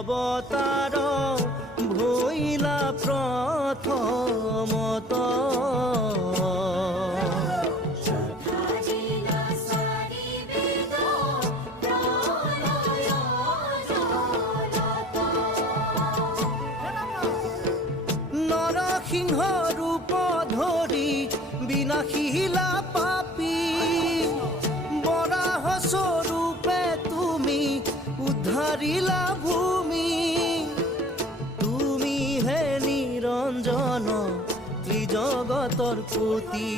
অবতার ভৈলা প্রথমত নরসিংহ রূপ ধরি বিনাশীলা পাপী বৰাহ স্বৰূপে তুমি উদ্ধাৰিলা ভূমি তুমি হে নিৰঞ্জন ত্ৰিজগতৰ পতি